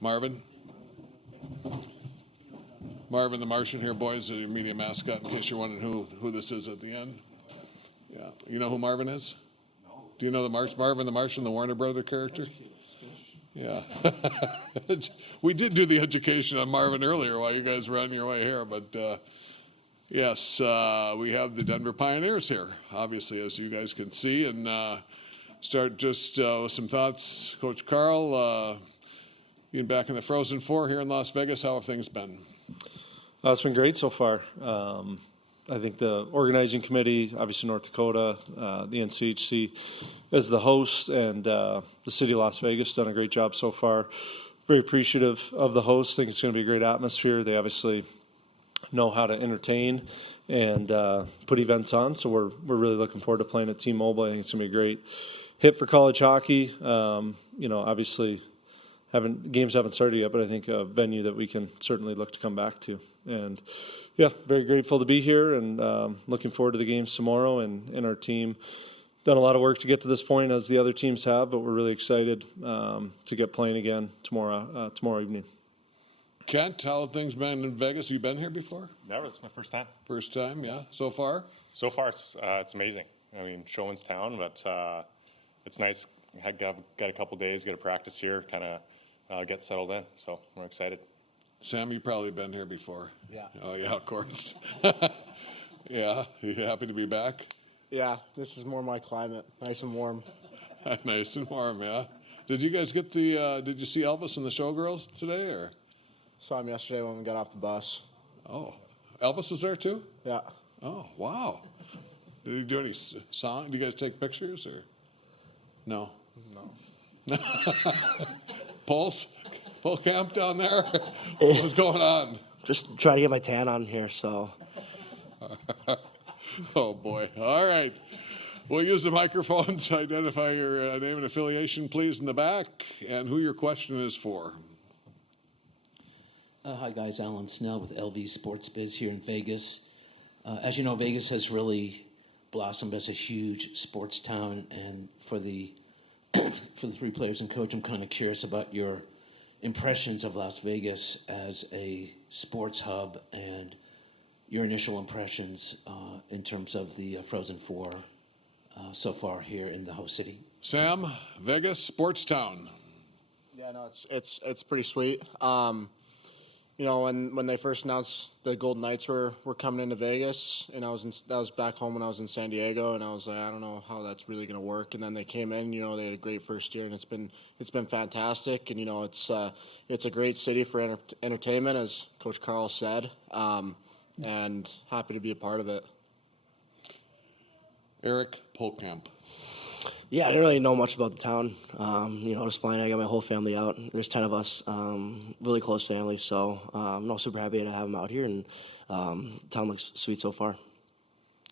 Marvin. Marvin the Martian here, boys, the media mascot, in case you're wondering who this is at the end. Yeah. You know who Marvin is? No. Do you know Marvin the Martian, the Warner Brother character? Yeah. We did do the education on Marvin earlier while you guys were on your way here, but yes, we have the Denver Pioneers here, obviously, as you guys can see, and start just with some thoughts. Coach Carl, being back in the Frozen Four here in Las Vegas, how have things been? It's been great so far. I think the organizing committee, obviously North Dakota, the NCHC as the host, and the city of Las Vegas done a great job so far. Very appreciative of the hosts. Think it's going to be a great atmosphere. They obviously know how to entertain and put events on, so we're really looking forward to playing at T-Mobile. I think it's going to be a great hit for college hockey. Obviously games haven't started yet, but I think a venue that we can certainly look to come back to. And yeah, very grateful to be here, and looking forward to the games tomorrow. And our team done a lot of work to get to this point, as the other teams have, but we're really excited to get playing again tomorrow evening. Kent, how have things been in Vegas? You been here before? No, it's my first time. First time, yeah. So far? So far, it's amazing. I mean, Showman's town, but it's nice. Got a couple days, get a practice here, kind of get settled in. So we're excited. Sam, you've probably been here before. Yeah. Oh, yeah, of course. Yeah. You happy to be back? Yeah, this is more my climate. Nice and warm. Nice and warm, yeah. Did you guys get did you see Elvis and the Showgirls today, or? Saw him yesterday when we got off the bus. Oh, Elvis was there too? Yeah. Oh, wow. Did he do any song? Do you guys take pictures, or? No. No. Pulse camp down there? What's going on? Just trying to get my tan on here, so. Oh, boy. All right. We'll use the microphones to identify your name and affiliation, please, in the back, and who your question is for. Hi, guys. Alan Snell with LV Sports Biz here in Vegas. As you know, Vegas has really blossomed as a huge sports town, and for the three players and coach, I'm kind of curious about your impressions of Las Vegas as a sports hub and your initial impressions in terms of the Frozen Four so far here in the host city. Sam, Vegas, sports town. Yeah, no, it's pretty sweet. When they first announced the Golden Knights were coming into Vegas, and that was back home when I was in San Diego, and I was like, I don't know how that's really going to work. And then they came in, they had a great first year, and it's been fantastic. And it's a great city for entertainment, as Coach Carl said, and happy to be a part of it. Eric Polkamp. Yeah, I didn't really know much about the town. Just flying. I got my whole family out. There's 10 of us, really close family. So I'm super happy to have them out here, and town looks sweet so far.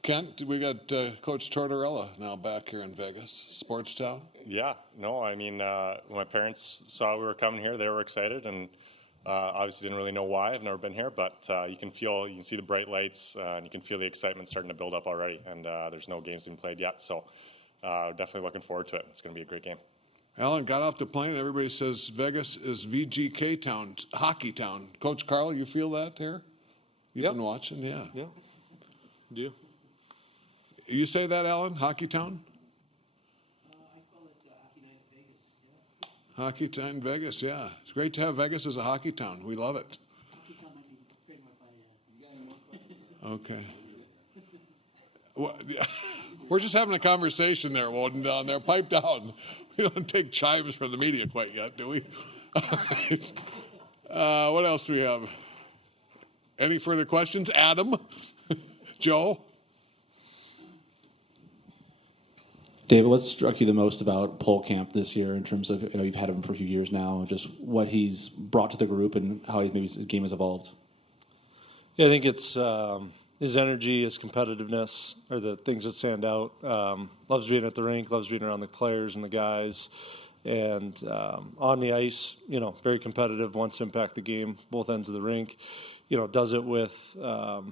Kent, we got Coach Tortorella now back here in Vegas, sports town. Yeah, no, I mean, when my parents saw we were coming here, they were excited, and obviously didn't really know why. I've never been here, but you can see the bright lights, and you can feel the excitement starting to build up already. And there's no games being played yet, so definitely looking forward to it. It's going to be a great game. Alan got off the plane. Everybody says Vegas is VGK town, hockey town. Coach Carl, you feel that here? You've been watching, yeah. Yeah, do. You say that, Alan? Hockey town? I call it Hockey Night in Vegas. Yeah. Hockey town in Vegas, yeah. It's great to have Vegas as a hockey town. We love it. Hockey town might be trademarked by Okay. Well, yeah. We're just having a conversation there, Woden, down there. Pipe down. We don't take chimes from the media quite yet, do we? All right. What else do we have? Any further questions? Adam? Joe? David, what struck you the most about Polkamp this year in terms of, you've had him for a few years now, just what he's brought to the group and how maybe his game has evolved? Yeah, I think it's his energy, his competitiveness are the things that stand out. Loves being at the rink, loves being around the players and the guys. And on the ice, very competitive, wants to impact the game, both ends of the rink. Does it with, a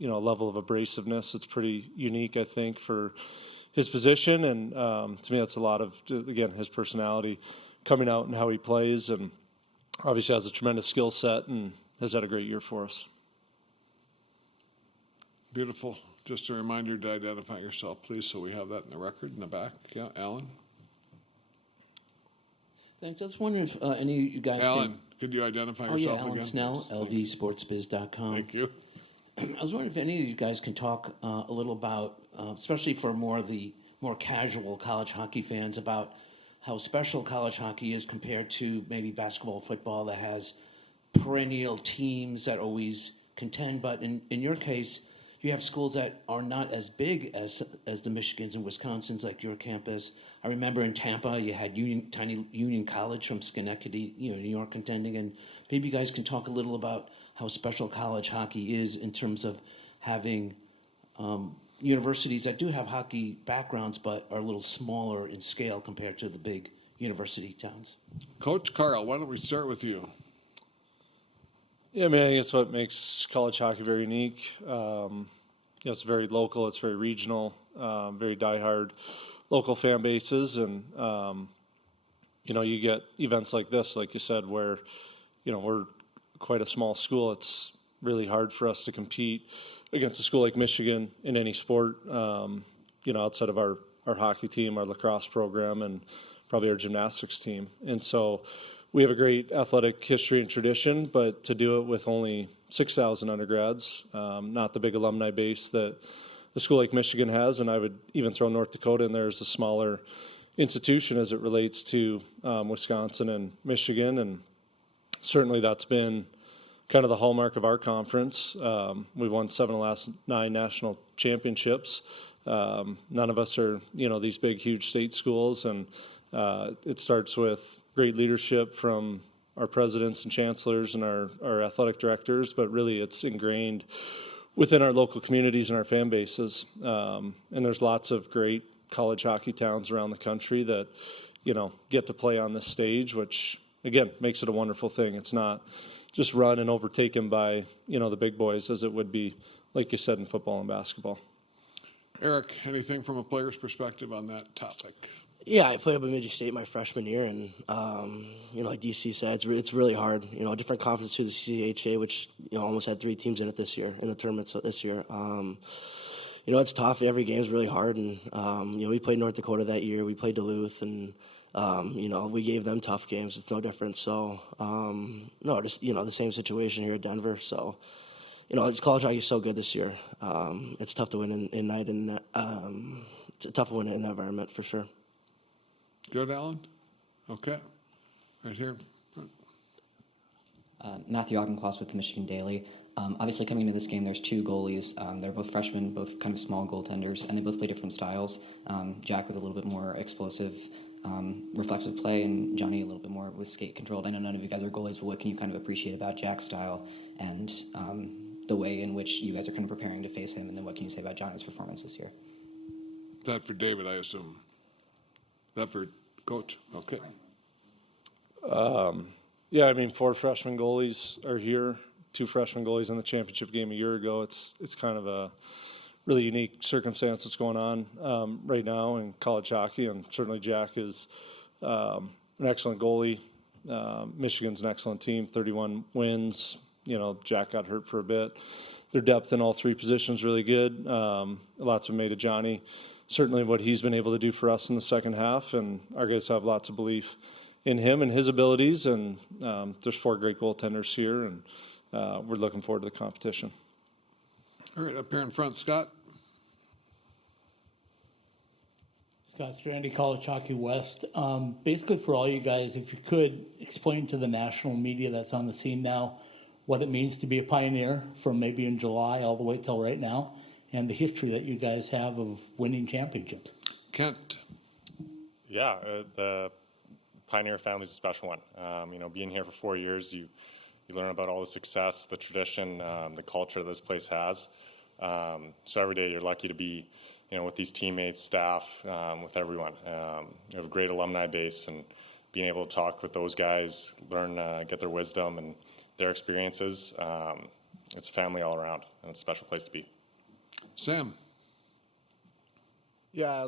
level of abrasiveness. It's pretty unique, I think, for his position. And to me, that's a lot of, again, his personality coming out and how he plays. And obviously has a tremendous skill set and has had a great year for us. Beautiful. Just a reminder to identify yourself, please, so we have that in the record in the back. Yeah, Alan? Thanks. I was wondering if any of you guys Alan, could you identify Oh, yourself yeah, Alan again? Snell, lvsportsbiz.com. Thank you. I was wondering if any of you guys can talk a little about, especially for more casual college hockey fans, about how special college hockey is compared to maybe basketball, football that has perennial teams that always contend. But in your case, you have schools that are not as big as the Michigans and Wisconsins, like your campus. I remember in Tampa, you had tiny Union College from Schenectady, New York, contending. And maybe you guys can talk a little about how special college hockey is in terms of having universities that do have hockey backgrounds but are a little smaller in scale compared to the big university towns. Coach Carl, why don't we start with you? Yeah, I mean, I think it's what makes college hockey very unique. It's very local, it's very regional, very diehard local fan bases, and you get events like this, like you said, where we're quite a small school. It's really hard for us to compete against a school like Michigan in any sport. Outside of our hockey team, our lacrosse program, and probably our gymnastics team, and so. We have a great athletic history and tradition, but to do it with only 6,000 undergrads, not the big alumni base that a school like Michigan has, and I would even throw North Dakota in there as a smaller institution as it relates to Wisconsin and Michigan, and certainly that's been kind of the hallmark of our conference. We've won 7 of the last 9 national championships. None of us are, these big, huge state schools, and it starts with great leadership from our presidents and chancellors and our athletic directors, but really it's ingrained within our local communities and our fan bases. And there's lots of great college hockey towns around the country that, get to play on this stage, which, again, makes it a wonderful thing. It's not just run and overtaken by, the big boys as it would be, like you said, in football and basketball. Eric, anything from a player's perspective on that topic? Yeah, I played up at Midget State my freshman year, and like DC said, it's really hard. Different conference to the CHA, which almost had 3 teams in it this year in the tournament this year. It's tough. Every game's really hard, and we played North Dakota that year. We played Duluth, and we gave them tough games. It's no different. So the same situation here at Denver. So college hockey is so good this year. It's tough to win in night, and it's tough to win in that environment for sure. Good, Alan? Okay. Right here. Matthew Auchincloss with the Michigan Daily. Obviously, coming into this game, there's 2 goalies. They're both freshmen, both kind of small goaltenders, and they both play different styles. Jack with a little bit more explosive, reflexive play, and Johnny a little bit more with skate controlled. I know none of you guys are goalies, but what can you kind of appreciate about Jack's style and the way in which you guys are kind of preparing to face him, and then what can you say about Johnny's performance this year? That for David, I assume. That for Coach? Okay. Yeah, I mean, 4 freshman goalies are here. 2 freshman goalies in the championship game a year ago. It's kind of a really unique circumstance that's going on right now in college hockey, and certainly Jack is an excellent goalie. Michigan's an excellent team, 31 wins. Jack got hurt for a bit. Their depth in all 3 positions really good. Lots of made of Johnny. Certainly what he's been able to do for us in the second half, and our guys have lots of belief in him and his abilities, and there's 4 great goaltenders here, and we're looking forward to the competition. All right, up here in front, Scott. Scott Strandy, College Hockey West. Basically for all you guys, if you could explain to the national media that's on the scene now what it means to be a pioneer from maybe in July all the way till right now, and the history that you guys have of winning championships. Kent. Yeah, the Pioneer family is a special one. Being here for 4 years, you learn about all the success, the tradition, the culture this place has. So every day you're lucky to be, with these teammates, staff, with everyone. You have a great alumni base, and being able to talk with those guys, learn, get their wisdom and their experiences. It's a family all around, and it's a special place to be. Sam. Yeah,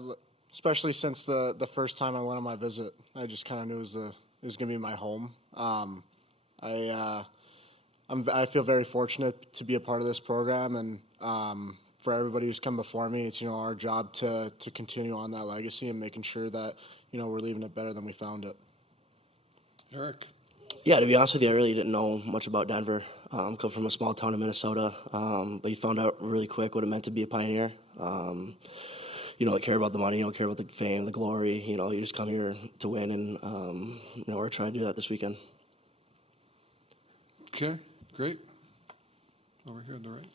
especially since the first time I went on my visit, I just kind of knew it was going to be my home. I feel very fortunate to be a part of this program, and for everybody who's come before me, it's our job to continue on that legacy and making sure that we're leaving it better than we found it. Eric? Yeah, to be honest with you, I really didn't know much about Denver. Come from a small town in Minnesota, but you found out really quick what it meant to be a Pioneer. You don't care about the money, you don't care about the fame, the glory. You just come here to win, and we're trying to do that this weekend. Okay, great. Over here on the right.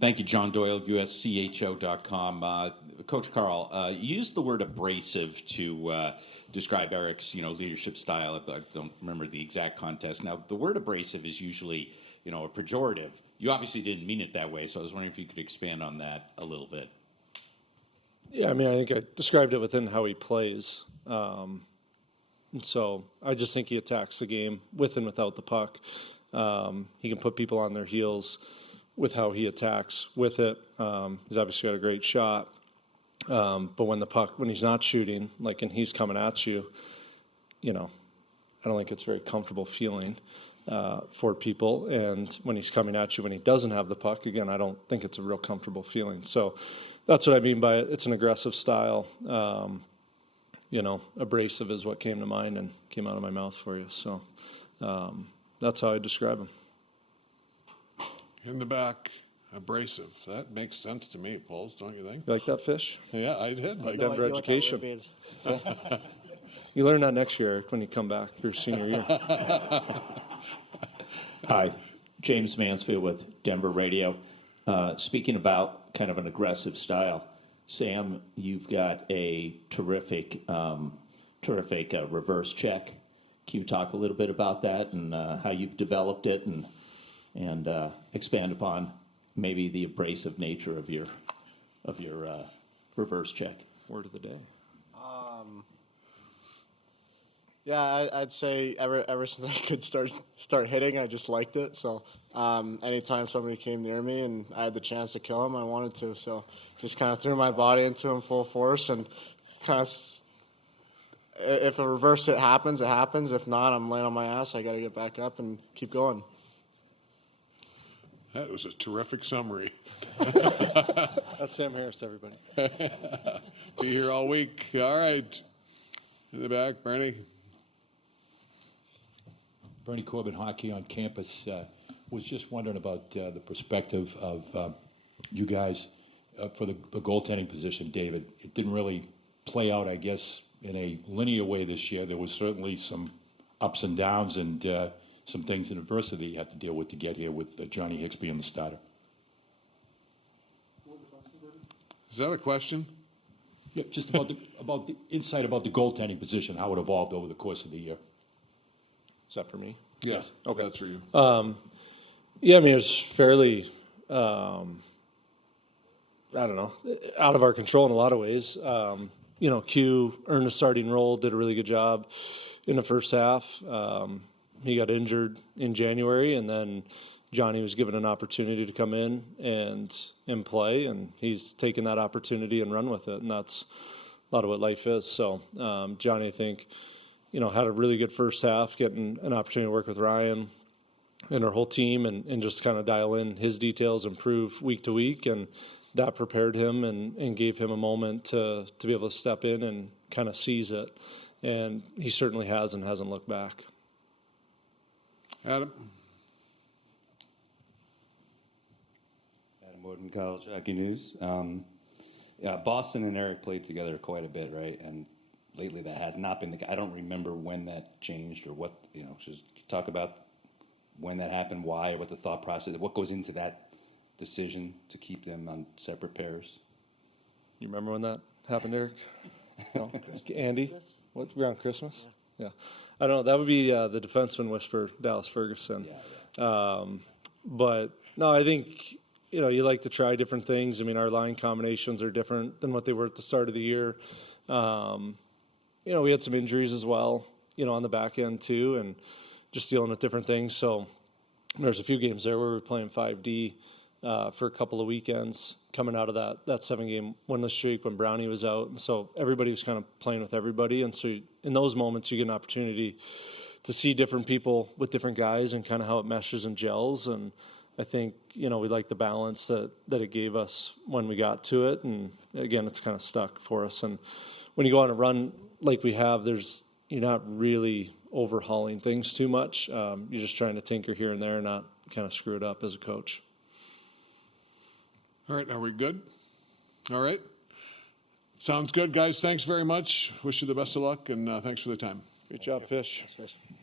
Thank you, John Doyle, USCHO.com. Coach Carl, you used the word abrasive to describe Eric's, leadership style. I don't remember the exact context. Now, the word abrasive is usually, a pejorative. You obviously didn't mean it that way, so I was wondering if you could expand on that a little bit. Yeah, I think I described it within how he plays. And so I just think he attacks the game with and without the puck. He can put people on their heels with how he attacks with it. He's obviously got a great shot. But when he's not shooting, and he's coming at you, I don't think it's a very comfortable feeling for people. And when he's coming at you when he doesn't have the puck, again, I don't think it's a real comfortable feeling. So that's what I mean by it. It's an aggressive style. Abrasive is what came to mind and came out of my mouth for you. So that's how I describe him. In the back, abrasive. That makes sense to me, Pauls, don't you think? You like that fish? Yeah, I did. Denver education. You learn that next year, Eric, when you come back for your senior year. Hi, James Mansfield with Denver Radio. Speaking about kind of an aggressive style, Sam, you've got a terrific reverse check. Can you talk a little bit about that and how you've developed it and expand upon maybe the abrasive nature of your reverse check? Word of the day. Yeah, I'd say ever since I could start hitting, I just liked it. So anytime somebody came near me and I had the chance to kill him, I wanted to. So just kind of threw my body into him full force and kind of. If a reverse hit happens, it happens. If not, I'm laying on my ass. I got to get back up and keep going. That was a terrific summary. That's Sam Harris, everybody. Be here all week. All right. In the back, Bernie. Bernie Corbin, Hockey on Campus. Was just wondering about the perspective of you guys for the goaltending position, David. It didn't really play out, I guess, in a linear way this year. There was certainly some ups and downs and some things in adversity you had to deal with to get here with Johnny Hicks being the starter. Is that a question? Yeah, just about the insight about the goaltending position, how it evolved over the course of the year. Is that for me? Yes. Okay. That's for you. Yeah, it was fairly, I don't know, out of our control in a lot of ways. Q earned a starting role, did a really good job in the first half. He got injured in January, and then Johnny was given an opportunity to come in and play, and he's taken that opportunity and run with it, and that's a lot of what life is. So Johnny, I think, had a really good first half, getting an opportunity to work with Ryan and our whole team and just kind of dial in his details, improve week to week, and that prepared him and gave him a moment to be able to step in and kind of seize it. And he certainly has and hasn't looked back. Adam? Adam Woodman, College Hockey News. Boston and Eric played together quite a bit, right? And lately that has not been the case. I don't remember when that changed or what, just talk about when that happened, why, what the thought process, what goes into that decision to keep them on separate pairs. You remember when that happened, Eric? No? Andy? What, around Christmas? Yeah. I don't know. That would be the defenseman whisperer, Dallas Ferguson. Yeah. But, no, I think, you like to try different things. I mean, our line combinations are different than what they were at the start of the year. We had some injuries as well, on the back end too, and just dealing with different things. So there's a few games there where we were playing 5D, for a couple of weekends coming out of that 7-game winless streak when Brownie was out. And so everybody was kind of playing with everybody. And so in those moments, you get an opportunity to see different people with different guys and kind of how it meshes and gels. And I think, we like the balance that it gave us when we got to it. And again, it's kind of stuck for us. And when you go on a run like we have, you're not really overhauling things too much. You're just trying to tinker here and there and not kind of screw it up as a coach. All right, are we good? All right. Sounds good, guys. Thanks very much. Wish you the best of luck, and thanks for the time. Great job, Fish. Thanks, Fish.